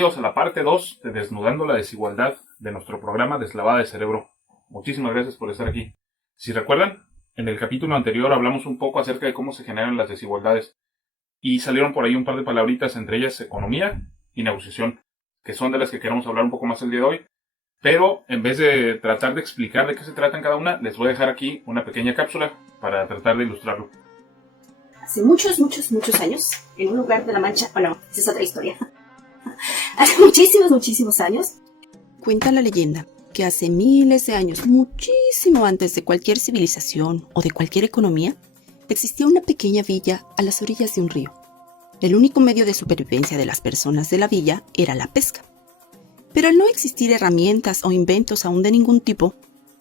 Bienvenidos a la parte 2 de Desnudando la Desigualdad de nuestro programa Deslavada de Cerebro. Muchísimas gracias por estar aquí. Si recuerdan, en el capítulo anterior hablamos un poco acerca de cómo se generan las desigualdades y salieron por ahí un par de palabritas, entre ellas economía y negociación, que son de las que queremos hablar un poco más el día de hoy. Pero en vez de tratar de explicar de qué se trata en cada una, les voy a dejar aquí una pequeña cápsula para tratar de ilustrarlo. Hace muchos años, en un lugar de La Mancha, bueno, esa es otra historia. Hace muchísimos años. Cuenta la leyenda que hace miles de años, muchísimo antes de cualquier civilización o de cualquier economía, existía una pequeña villa a las orillas de un río. El único medio de supervivencia de las personas de la villa era la pesca. Pero al no existir herramientas o inventos aún de ningún tipo,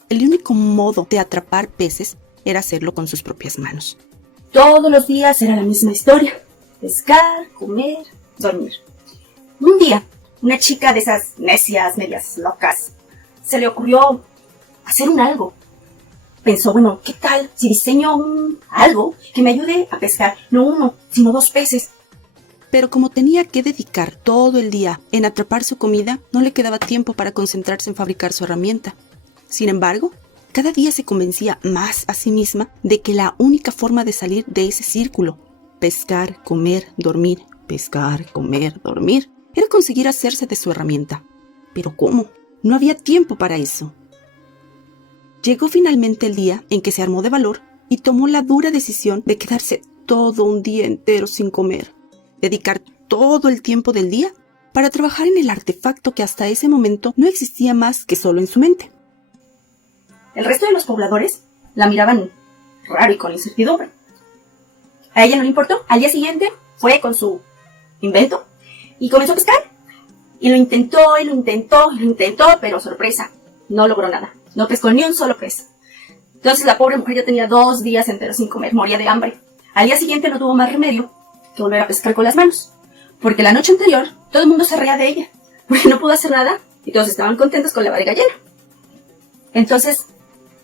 el único modo de atrapar peces era hacerlo con sus propias manos. Todos los días era la misma historia. Pescar, comer, dormir. Un día, una chica de esas necias, medias locas, se le ocurrió hacer un algo. Pensó, bueno, ¿qué tal si diseño algo que me ayude a pescar no uno, sino 2 peces? Pero como tenía que dedicar todo el día en atrapar su comida, no le quedaba tiempo para concentrarse en fabricar su herramienta. Sin embargo, cada día se convencía más a sí misma de que la única forma de salir de ese círculo, pescar, comer, dormir, pescar, comer, dormir, era conseguir hacerse de su herramienta. ¿Pero cómo? No había tiempo para eso. Llegó finalmente el día en que se armó de valor y tomó la dura decisión de quedarse todo un día entero sin comer, dedicar todo el tiempo del día para trabajar en el artefacto que hasta ese momento no existía más que solo en su mente. El resto de los pobladores la miraban raro y con incertidumbre. A ella no le importó. Al día siguiente fue con su invento y comenzó a pescar. Y lo intentó, pero sorpresa, no logró nada. No pescó ni un solo pez. Entonces la pobre mujer ya tenía 2 días enteros sin comer, moría de hambre. Al día siguiente no tuvo más remedio que volver a pescar con las manos, porque la noche anterior todo el mundo se reía de ella, porque no pudo hacer nada y todos estaban contentos con la barriga llena. Entonces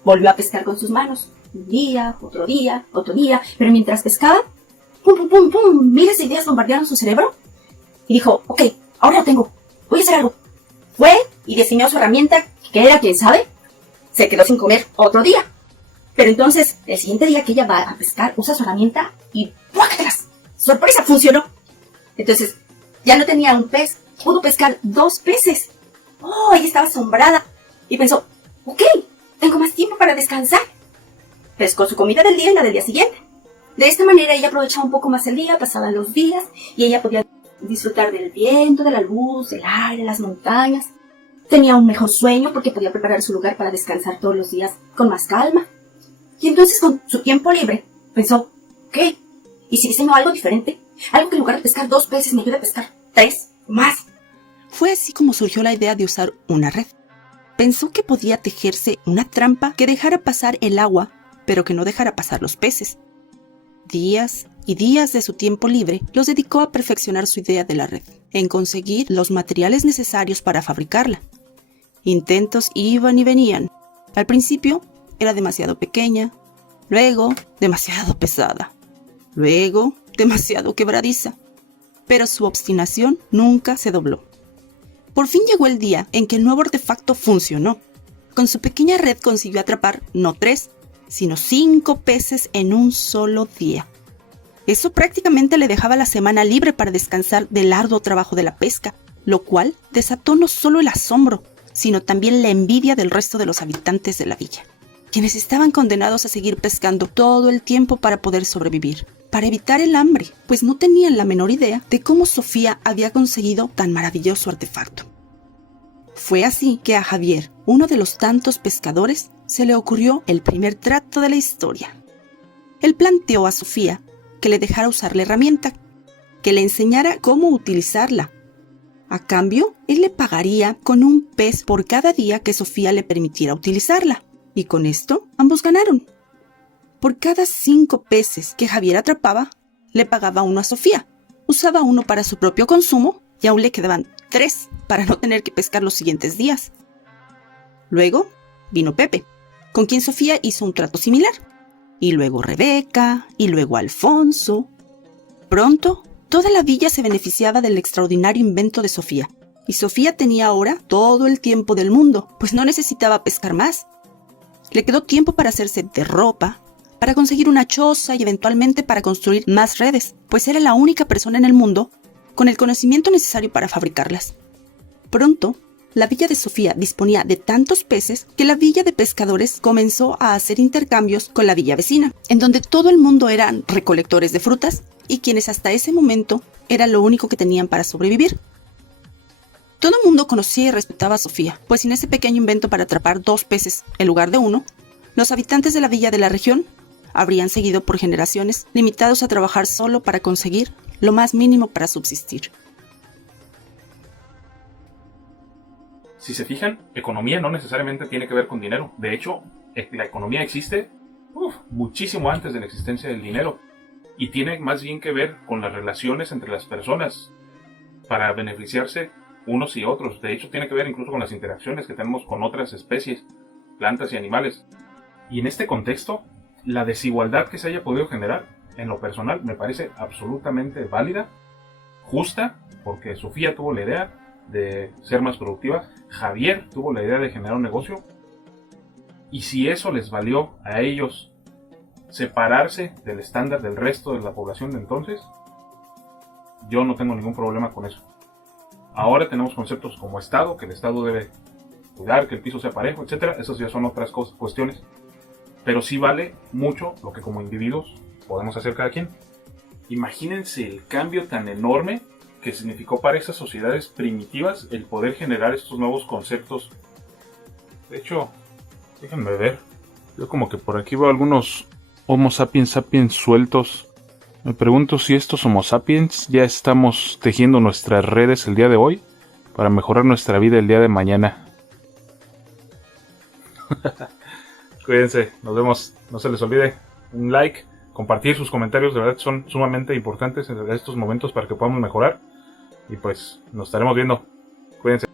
volvió a pescar con sus manos, un día, otro día, pero mientras pescaba, miles de ideas bombardearon su cerebro y dijo, ok, ahora lo tengo, voy a hacer algo. Fue y diseñó su herramienta, que era, quién sabe, se quedó sin comer otro día. Pero entonces, el siguiente día que ella va a pescar, usa su herramienta y ¡guácatelas! ¡Sorpresa! Funcionó. Entonces, ya no tenía un pez, pudo pescar 2 peces. Oh, ella estaba asombrada y pensó, ok, tengo más tiempo para descansar. Pescó su comida del día y la del día siguiente. De esta manera ella aprovechaba un poco más el día, pasaban los días y ella podía disfrutar del viento, de la luz, del aire, las montañas. Tenía un mejor sueño porque podía preparar su lugar para descansar todos los días con más calma. Y entonces con su tiempo libre pensó, ok, ¿y si diseño algo diferente? Algo que en lugar de pescar 2 peces me ayude a pescar 3 o más. Fue así como surgió la idea de usar una red. Pensó que podía tejerse una trampa que dejara pasar el agua, pero que no dejara pasar los peces. Días y días de su tiempo libre los dedicó a perfeccionar su idea de la red, en conseguir los materiales necesarios para fabricarla. Intentos iban y venían. Al principio era demasiado pequeña, luego demasiado pesada, luego demasiado quebradiza, pero su obstinación nunca se dobló. Por fin llegó el día en que el nuevo artefacto funcionó. Con su pequeña red consiguió atrapar no 3, sino 5 peces en un solo día. Eso prácticamente le dejaba la semana libre para descansar del arduo trabajo de la pesca, lo cual desató no solo el asombro, sino también la envidia del resto de los habitantes de la villa, quienes estaban condenados a seguir pescando todo el tiempo para poder sobrevivir, para evitar el hambre, pues no tenían la menor idea de cómo Sofía había conseguido tan maravilloso artefacto. Fue así que a Javier, uno de los tantos pescadores, se le ocurrió el primer trato de la historia. Él planteó a Sofía que le dejara usar la herramienta, que le enseñara cómo utilizarla. A cambio, él le pagaría con un pez por cada día que Sofía le permitiera utilizarla. Y con esto, ambos ganaron. Por cada 5 peces que Javier atrapaba, le pagaba 1 a Sofía. Usaba 1 para su propio consumo y aún le quedaban 3 para no tener que pescar los siguientes días. Luego vino Pepe, con quien Sofía hizo un trato similar. Y luego Rebeca, y luego Alfonso. Pronto, toda la villa se beneficiaba del extraordinario invento de Sofía, y Sofía tenía ahora todo el tiempo del mundo, pues no necesitaba pescar más. Le quedó tiempo para hacerse de ropa, para conseguir una choza y eventualmente para construir más redes, pues era la única persona en el mundo con el conocimiento necesario para fabricarlas. Pronto, la villa de Sofía disponía de tantos peces que la villa de pescadores comenzó a hacer intercambios con la villa vecina, en donde todo el mundo eran recolectores de frutas y quienes hasta ese momento era lo único que tenían para sobrevivir. Todo el mundo conocía y respetaba a Sofía, pues sin ese pequeño invento para atrapar 2 peces en lugar de 1, los habitantes de la villa de la región habrían seguido por generaciones limitados a trabajar solo para conseguir lo más mínimo para subsistir. Si se fijan, economía no necesariamente tiene que ver con dinero. De hecho, la economía existe muchísimo antes de la existencia del dinero. Y tiene más bien que ver con las relaciones entre las personas para beneficiarse unos y otros. De hecho, tiene que ver incluso con las interacciones que tenemos con otras especies, plantas y animales. Y en este contexto, la desigualdad que se haya podido generar, en lo personal, me parece absolutamente válida, justa, porque Sofía tuvo la idea de ser más productiva, Javier tuvo la idea de generar un negocio, y si eso les valió a ellos separarse del estándar del resto de la población de entonces, yo no tengo ningún problema con eso. Ahora tenemos conceptos como Estado, que el Estado debe cuidar que el piso sea parejo, etc. Esas ya son otras cuestiones. Pero sí vale mucho lo que como individuos podemos hacer cada quien. Imagínense el cambio tan enorme que significó para esas sociedades primitivas el poder generar estos nuevos conceptos. De hecho, déjenme ver. Yo como que por aquí veo algunos Homo sapiens sapiens sueltos. Me pregunto si estos Homo sapiens ya estamos tejiendo nuestras redes el día de hoy para mejorar nuestra vida el día de mañana. Cuídense, nos vemos. No se les olvide un like, compartir sus comentarios, de verdad son sumamente importantes en estos momentos para que podamos mejorar. Y pues nos estaremos viendo. Cuídense.